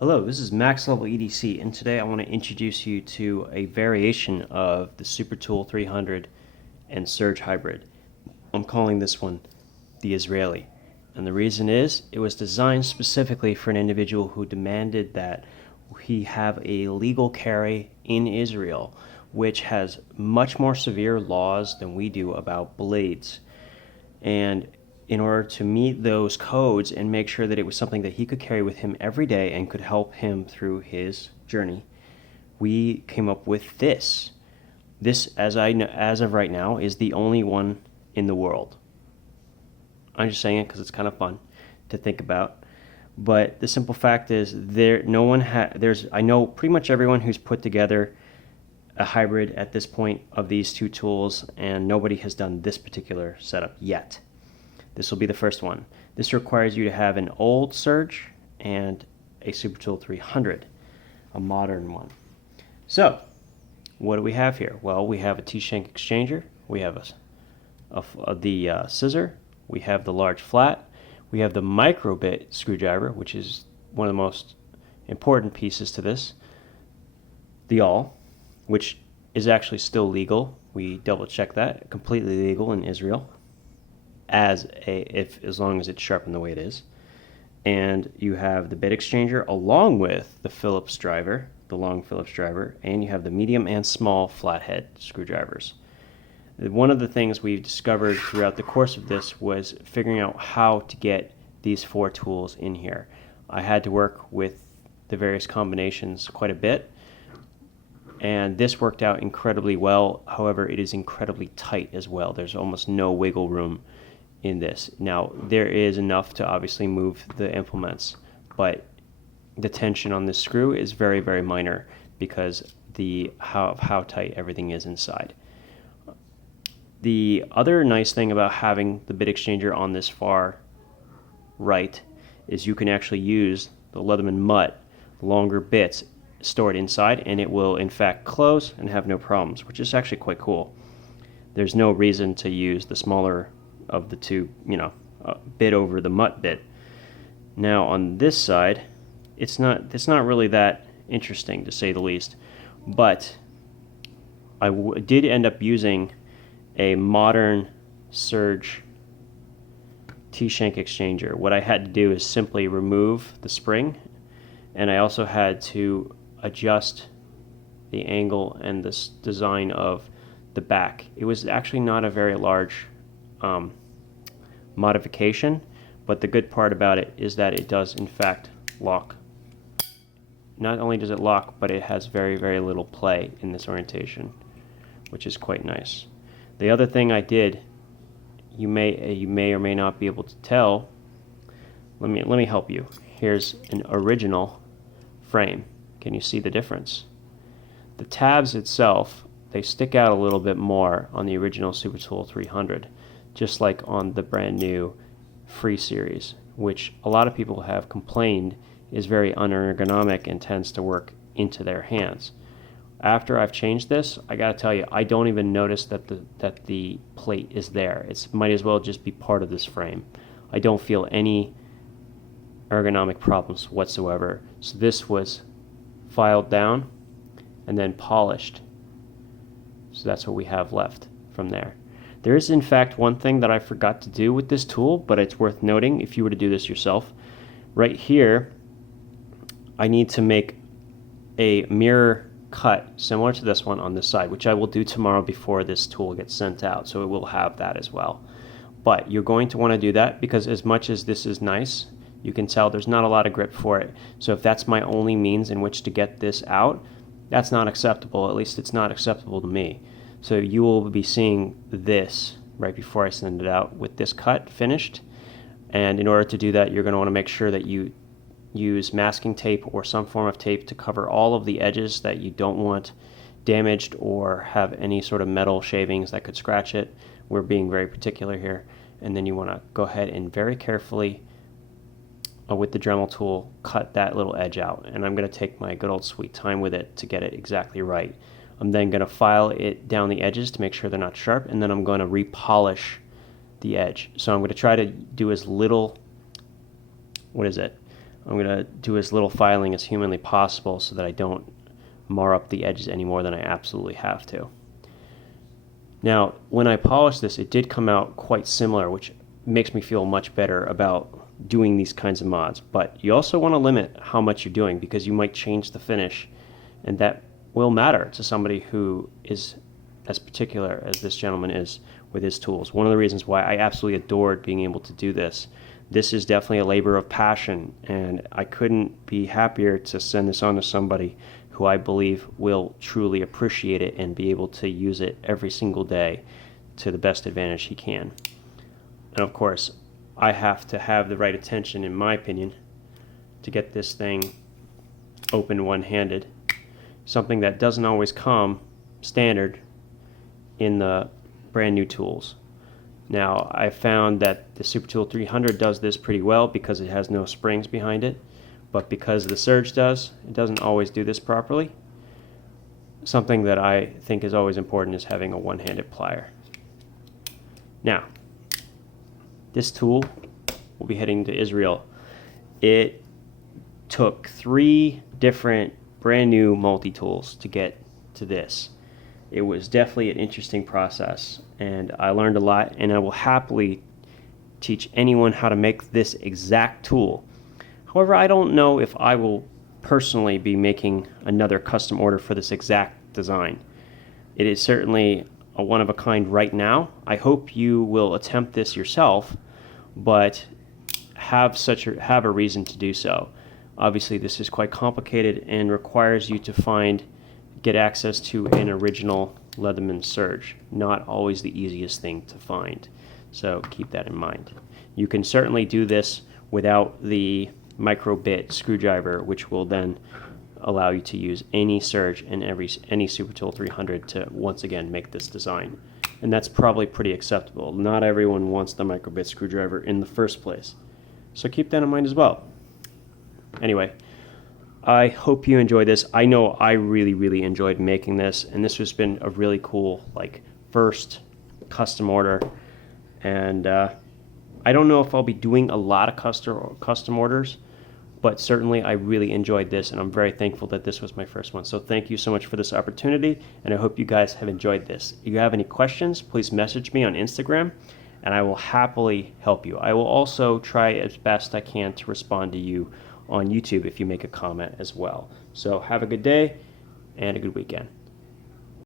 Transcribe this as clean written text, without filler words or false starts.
Hello, this is Max Level EDC, and today I want to introduce you to a variation of the Super Tool 300 and Surge Hybrid. I'm calling this one the Israeli, and the reason is it was designed specifically for an individual who demanded that he have a legal carry in Israel, which has much more severe laws than we do about blades. And in order to meet those codes and make sure that it was something that he could carry with him every day and could help him through his journey, we came up with this. This, as of right now, is the only one in the world. I'm just saying it because it's kind of fun to think about. But the simple fact is, I know pretty much everyone who's put together a hybrid at this point of these two tools, and nobody has done this particular setup yet. This will be the first one. This requires you to have an old Surge and a Super Tool 300, a modern one. So, what do we have here? Well, we have a T-shank exchanger, we have the scissor, we have the large flat, we have the micro bit screwdriver, which is one of the most important pieces to this, the awl, which is actually still legal. We double check that, completely legal in Israel, as long as it's sharpened the way it is. And you have the bit exchanger along with the Phillips driver, the long Phillips driver, and you have the medium and small flathead screwdrivers. One of the things we've discovered throughout the course of this was figuring out how to get these four tools in here. I had to work with the various combinations quite a bit, and this worked out incredibly well. However, it is incredibly tight as well. There's almost no wiggle room in this. Now, there is enough to obviously move the implements, but the tension on this screw is very, very minor because of how tight everything is inside. The other nice thing about having the bit exchanger on this far right is you can actually use the Leatherman mutt, longer bits stored inside, and it will in fact close and have no problems, which is actually quite cool. There's no reason to use the smaller of the two, bit over the mutt bit. Now on this side, it's not really that interesting, to say the least, but I did end up using a modern Surge T-shank exchanger. What I had to do is simply remove the spring, and I also had to adjust the angle and this design of the back. It was actually not a very large modification, but the good part about it is that it does in fact lock. Not only does it lock, but it has very, very little play in this orientation, which is quite nice. The other thing I did, you may or may not be able to tell. Let me help you. Here's an original frame. Can you see the difference? The tabs itself, they stick out a little bit more on the original Super Tool 300, just like on the brand new Free series, which a lot of people have complained is very unergonomic and tends to work into their hands. After I've changed this, I gotta tell you, I don't even notice that the plate is there. It might as well just be part of this frame. I don't feel any ergonomic problems whatsoever. So this was filed down and then polished. So that's what we have left from there. There is in fact one thing that I forgot to do with this tool, but it's worth noting if you were to do this yourself. Right here, I need to make a mirror cut similar to this one on this side, which I will do tomorrow before this tool gets sent out, so it will have that as well. But you're going to want to do that because as much as this is nice, you can tell there's not a lot of grip for it. So if that's my only means in which to get this out, that's not acceptable. At least it's not acceptable to me. So you will be seeing this right before I send it out with this cut finished. And in order to do that, you're going to want to make sure that you use masking tape or some form of tape to cover all of the edges that you don't want damaged or have any sort of metal shavings that could scratch it. We're being very particular here. And then you want to go ahead and very carefully with the Dremel tool cut that little edge out. And I'm going to take my good old sweet time with it to get it exactly right. I'm then going to file it down the edges to make sure they're not sharp, and then I'm going to repolish the edge. So I'm going to try to do as little, I'm going to do as little filing as humanly possible so that I don't mar up the edges any more than I absolutely have to. Now, when I polished this, it did come out quite similar, which makes me feel much better about doing these kinds of mods. But you also want to limit how much you're doing, because you might change the finish, and that will matter to somebody who is as particular as this gentleman is with his tools. One of the reasons why I absolutely adored being able to do this. This is definitely a labor of passion, and I couldn't be happier to send this on to somebody who I believe will truly appreciate it and be able to use it every single day to the best advantage he can. And of course, I have to have the right attention, in my opinion, to get this thing open one-handed, something that doesn't always come standard in the brand new tools. Now, I found that the Super Tool 300 does this pretty well because it has no springs behind it, but because the Surge does, it doesn't always do this properly. Something that I think is always important is having a one-handed plier. Now, this tool will be heading to Israel. It took 3 different brand new multi-tools to get to this. It was definitely an interesting process, and I learned a lot, and I will happily teach anyone how to make this exact tool. However, I don't know if I will personally be making another custom order for this exact design. It is certainly a one-of-a-kind right now. I hope you will attempt this yourself, but have a reason to do so. Obviously, this is quite complicated and requires you to get access to an original Leatherman Surge. Not always the easiest thing to find, so keep that in mind. You can certainly do this without the micro bit screwdriver, which will then allow you to use any Surge and any Super Tool 300 to once again make this design. And that's probably pretty acceptable. Not everyone wants the micro bit screwdriver in the first place, so keep that in mind as well. Anyway, I hope you enjoyed this. I know I really enjoyed making this, and this has been a really cool first custom order. And I don't know if I'll be doing a lot of custom orders, but certainly I really enjoyed this, and I'm very thankful that this was my first one. So thank you so much for this opportunity, and I hope you guys have enjoyed this. If you have any questions, please message me on Instagram, and I will happily help you. I will also try as best I can to respond to you on YouTube if you make a comment as well. So have a good day and a good weekend.